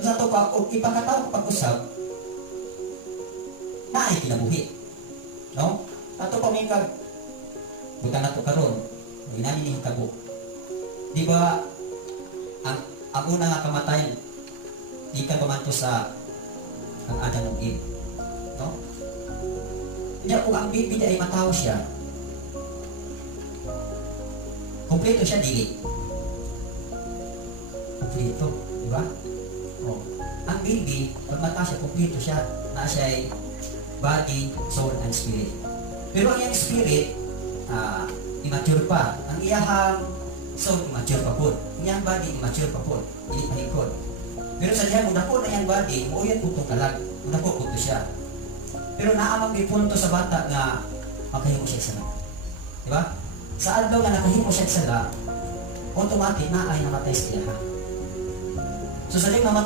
Sa to pa, o ipakataw ko pag-usap, na ay kinabuhi. No? Ato pa may kag, buta na to karon, inani ni kabo. Di ba, ang una nga kamatayan, di ka pamanto sa ang Adam ng Eve. No? Hindi kung ang baby ay mataw siya, kompleto siya, dili. Kompleto, di ba? Oh. Ang baby, pag mataw siya, kompleto siya, na siya ay body, soul, and spirit. Pero ang iyang spirit, immature pa. Ang iyahang soul, immature pa po. Ang iyang body, immature pa po. Hindi pa hikod. Pero sa diyan, muna po na iyang body, muuyan po itong kalag. Muna po po siya. Pero naamang may punto sa bata nga makahimo siya sa lahat. Diba? Sa adlaw nga nakahimo siya sa lahat, automatic na ay namatay sa iya. So sa ding namatay